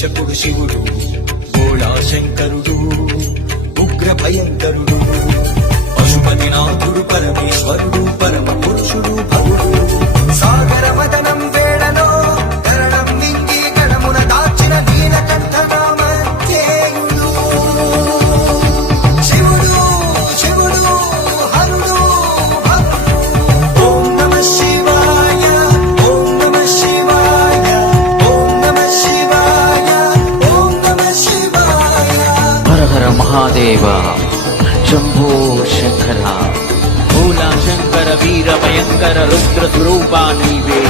రక్షకుడు శివుడు భోళా శంకరుడు ఉగ్ర భయంకరుడు పశుపతినాథుడు పరమేశ్వరుడు పరమ పురుషుడు భవుడు సాగర మదనం వేళలో కరణం మింగి గణమున దాచిన నీలకంఠనామధ్యేయుడు శివుడు శివుడు హరుడు భక్తుడు ఓం నమః శివాయ ఓం నమః శివాయ ఓం నమః శివాయ ఓం నమః శివాయ హర హర మహాదేవ శంభో శంకర భోలా శంకర వీర భయంకర రుద్ర స్వరూపా నీవే.